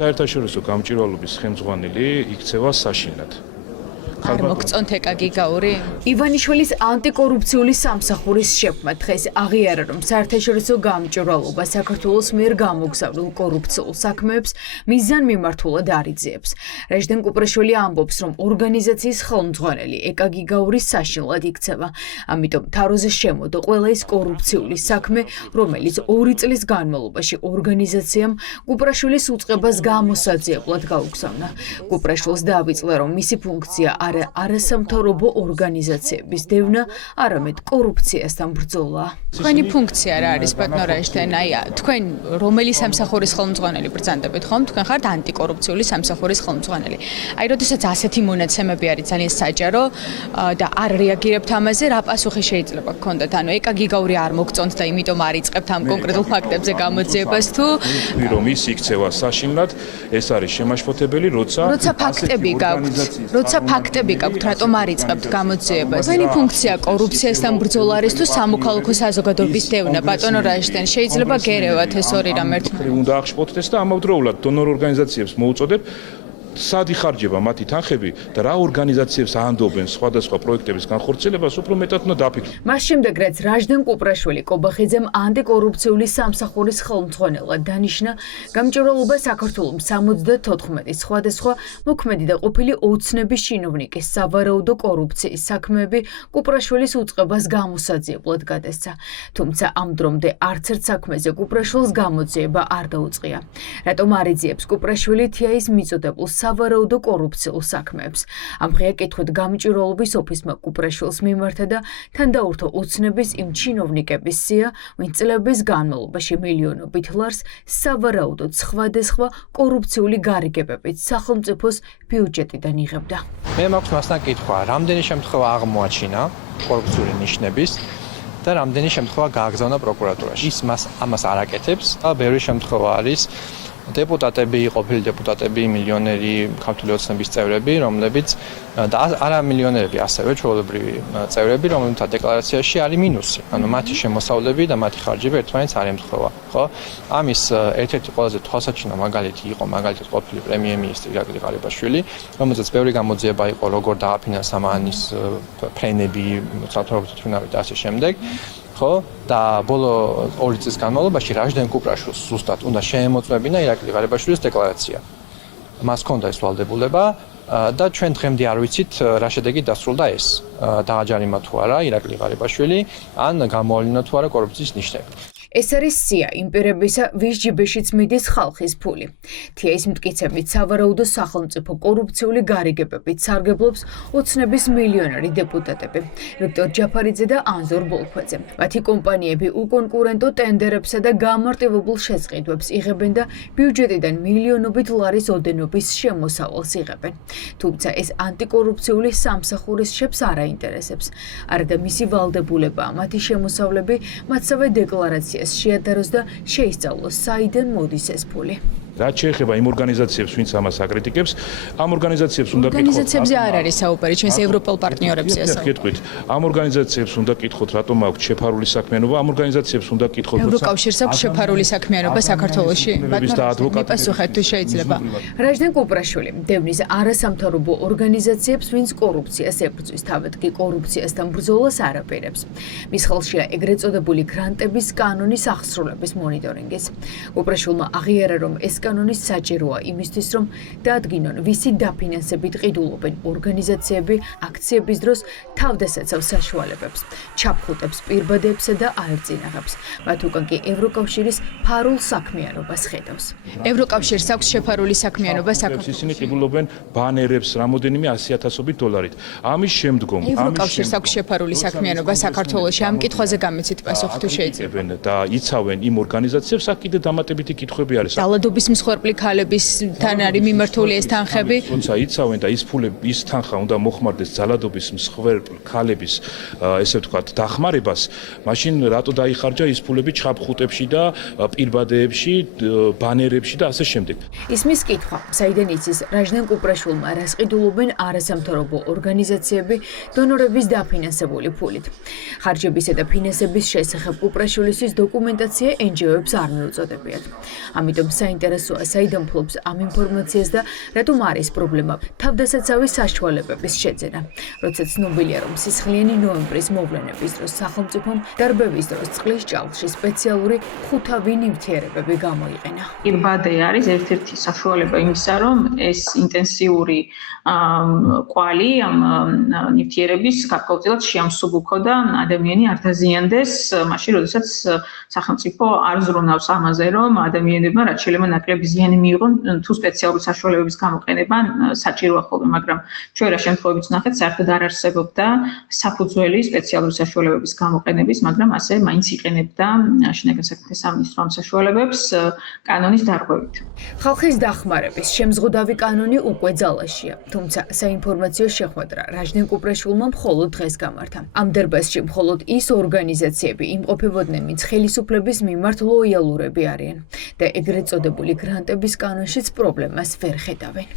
საერთაშორისო გამჭვირვალობის ხელმძღვანელი იქცევა საშინლად. არ მოგწონთ ეკაგიგაური? ივანიშვილის ანტიკორუფციული სამსახურის შექმნა დღეს აღიარა, რომ საერთაშორისო გამჭვირვალობა საქართველოს მიერ გამოგზავნილ კორუფციულ საქმეებს მიზანმიმართულად არ იძიებს. რეჟდენ კუპრაშვილი ამბობს, რომ ორგანიზაციის ხელმძღვანელი ეკაგიგაურის საშინლად იქცევა. ამიტომ თაროზე შემოდო ყველა ის კორუფციული საქმე, რომელიც 2 წლის განმავლობაში ორგანიზაციამ კუპრაშვილის უწყებას გამოსაძიებლად გაუგზავნა. კუპრაშვილს დაავიწყდა, რომ მისი ფუნქცია არასამთავრობო ორგანიზაციების დევნა, არამედ კორუფციასთან ბრძოლა. თქვენი ფუნქცია რა არის, ბატონო რაჟდენ? თქვენ რომელი სამსახურის ხელმძღვანელი ბრძანდებით ხომ? თქვენ ხართ ანტიკორუფციული სამსახურის ხელმძღვანელი. როდესაც ასეთი მონაცემები არის ძალიან საჯარო და არ რეაგირებთ ამაზე, რა პასუხი შეიძლება გქონდეთ? ეკაგიგაური არ მოგწონთ და იმიტომ არ იწყებთ ამ კონკრეტულ ფაქტებზე გამოძიებას თუ რომ ის იქცევა საშინლად, ეს არის შემაშფოთებელი, როცა ფაქტები გაქვთ, რატომ არ იწყებთ გამოძიებას? თქვენი ფუნქცია კორუფციასთან ბრძოლა არის თუ სამოქალაქო საზოგადოების დევნა? ბატონო რაჟდენ, შეიძლება გერევათ ეს ორი რამ ერთმანეთს? უნდა აღშფოთდეს და ამავდროულად დონორ ორგანიზაციებს მოუწოდებ სად იხარჯება მათი თანხები და რა ორგანიზაციებს ანდობენ სხვადასხვა პროექტების განხორციელებას, უფრო მეტად უნდა დაფიქრდეთ. მას შემდეგ, რაც რაჟდენ კუპრაშვილი კობახიძემ ანტიკორუფციული სამსახურის ხელმძღვანელად დანიშნა, გამჭვირვალობა საქართველოს 74 სხვადასხვა მოქმედი და ყოფილი ოცნების ჩინოვნიკის სავარაუდო კორუფციის საქმეები კუპრაშვილის უწყებას გამოსაძიებლად გადასცა. თუმცა ამ დრომდე არც ერთ საქმეზე კუპრაშვილს გამოძიება არ დაუწყია. რატომ არ იძიებს კუპრაშვილი თიაის მიწოდებულ სავარაუდო კორუფციულ საქმეებს? ამ ღია კითხვით გამჭვირვალობის ოფისმა კუპრაშვილს მიმართა და თან დაურთო ოცნების იმ ჩინოვნიკების სია, ვინც წლების განმავლობაში მილიონობით ლარს სავარაუდოდ სხვადასხვა კორუფციული გარიგებებით სახელმწიფოს ბიუჯეტიდან იღებდა. მე მაქვს მასთან კითხვა, რამდენი შემთხვევა აღმოაჩინა კორუფციული ნიშნების და რამდენი შემთხვევა გააგზავნა პროკურატურაში. ის ამას არ აკეთებს და ბევრი შემთხვევა არის დეპუტატები, ყოფილი დეპუტატები, მილიონერი ქართული ოცნების წევრები, რომლებიც და არა მილიონერები, ასევე ჩვეულებრივი წევრები, რომლებთა დეკლარაციაში არის მინუსი. ანუ მათი შემოსავლები და მათი ხარჯები ერთმანეთს არ ემთხვევა, ხო? ამის ერთ-ერთი ყველაზე თვალსაჩინო მაგალითი იყო მაგალითად ყოფილი პრემიერ-მინისტრი ირაკლი ღარიბაშვილი, რომელზეც ბევრი გამოძიება იყო, როგორ დააფინანსა მის ფრენები, სამთავრობო თვითმფრინავი და ასე შემდეგ. და ბოლო 2 წლის განმავლობაში რაჟდენ კუპრაშვილს ზუსტად უნდა შეემოწმებინა ირაკლი ღარიბაშვილის დეკლარაცია. მას ჰქონდა ეს ვალდებულება და ჩვენ დღემდე არ ვიცით რა შედეგი დასრულდა ეს. დააჯარიმა თუ არა ირაკლი ღარიბაშვილი, ან გამოავლინა თუ არა კორუფციის ნიშნები. ეს არის სია იმ პირებისა, ვის ჯიბეშიც მიდის ხალხის ფული. თიაის მტკიცებით სავარაუდო სახელმწიფო კორუფციული გარიგებებით სარგებლობს ოცნების მილიონერი დეპუტატები ვიქტორ ჯაფარიძე და ანზორ ბოლქვაძე. მათი კომპანიები უკონკურენტო ტენდერებსა და გამარტივებულ შესყიდვებს იღებენ და ბიუჯეტიდან მილიონობით ლარის ოდენობის შემოსავალს იღებენ. თუმცა ეს ანტიკორუფციული სამსახურის შეფს არ აინტერესებს. არადა მისი ვალდებულებაა მათი შემოსავლები მათსავე დეკლარაციას შეადაროს და შეისწავლოს საიდან მოდის ეს ფული. რაც შეეხება იმ ორგანიზაციებს, ვინც ამას აკრიტიკებს, ამ ორგანიზაციებს უნდა კითხოთ. ორგანიზაციებზე არ არის საუბარი, ჩვენს ევროპელ პარტნიორებზე გეტყვით. ამ ორგანიზაციებს უნდა კითხოთ, რატომ აქვს შეფარული საქმიანობა, ამ ორგანიზაციებს უნდა კითხოთ, ევროკავშირს აქვს შეფარული საქმიანობა საქართველოში. მიპასუხეთ თუ შეიძლება. რაჟდენ კუპრაშვილი დევნის არასამთავრობო ორგანიზაციებს, ვინც კორუფციას ებრძვის, თავად კი კორუფციასთან ბრძოლას არ აპირებს. მის ხელშია ეგრეთ წოდებული გრანტების კანონის აღსრულების მონიტორინგიც. კუპრაშვილმა აღიარა, რომ ეს კანონის საჭიროა იმისთვის, რომ დაადგინონ, ვისი დაფინანსებით ყიდულობენ ორგანიზაციები აქციების დროს თავდასაცავ საშუალებებს, ჩაფხუტებს პირბადებსა და აერწინაღებს. მათ უკან კი ევროკავშირის ფარულ საქმიანობას ხედავს. ევროკავშირს აქვს შეფარული საქმიანობა საქართველოში. ისინი ყიდულობენ ბანერებს რამოდენიმე 100,000 დოლარით. ამის შემდგომ ევროკავშირს აქვს შეფარული საქმიანობა საქართველოში. ამ კითხვაზე გამიცით პასუხი თუ შეიძლება. და იცავენ იმ ორგანიზაციებს, აქ კიდე დამატებითი კითხვები არის. ძალადობის მსხვერპლი ქალებისთან არის მიმართული ეს თანხები. თუმცა იცავენ და ის თანხა უნდა მოხმარდეს ძალადობის მსხვერპლ ქალების, ესე ვთქვათ, დახმარებას, მაშინ რატო დაიხარჯა ის ფულები ჩაფხუტებში და პირბადეებში, ბანერებში და ასე შემდეგ. ისმის კითხვა, საიდან იცის რაჟდენ კუპრაშვილმა რას ყიდულობენ არასამთავრობო ორგანიზაციები დონორების დაფინანსებული ფულით. ხარჯებისა და ფინანსების შესახებ კუპრაშვილისთვის დოკუმენტაცია NGO-ებს არ მიუწოდებიათ. ამიტომ საინტერესო საინტერესოა საიდან ფლობს ამ ინფორმაციას და რატომ არის პრობლემა თავდასაცავი საშუალებების შეძენა. როცა ცნობილია, რომ სისხლიანი ნოემბრის მოვლენების დროს სახელმწიფომ დარბევის დროს წყლის ჭალში სპეციალური ხუთავი ნივთიერებები გამოიყენა. პირბადე არის ერთ-ერთი საშუალება იმისა, რომ ეს ინტენსიური კვალი ამ ნივთიერების გარკვეულწილად შეამსუბუქო და ადამიანი არ დაზიანდეს, მაშინ როდესაც სახელმწიფო არ ზრუნავს ამაზე, რომ ადამიანებმა რაც შეიძლება ნაკლები ზიანი მიიღონ თუ სპეციალური საშუალებების გამოყენება საჭიროა ხოლმე, მაგრამ ჩვენ რა შემთხვევებიც ვნახეთ, საერთოდ არ არსებობდა საფუძველი სპეციალური საშუალებების გამოყენების, მაგრამ ასე მაინც იყენებდა შინაგან საქმეთა სამინისტრო ამ საშუალებებს კანონის დარღვევით. ხალხის დახმარების შემზღუდავი კანონი უკვე ძალაშია, თუმცა საინფორმაციო შეხვედრა რაჟდენ კუპრაშვილმა მხოლოდ დღეს გამართა. ამ დარბაზში მხოლოდ ის ორგანიზაციები იმყოფებოდნენ, ვინც ხელისუფლების მიმართ ლოიალურები არიან და ეგრეთ წოდებული გრანტების კანონშიც პრობლემას ვერ ხედავენ.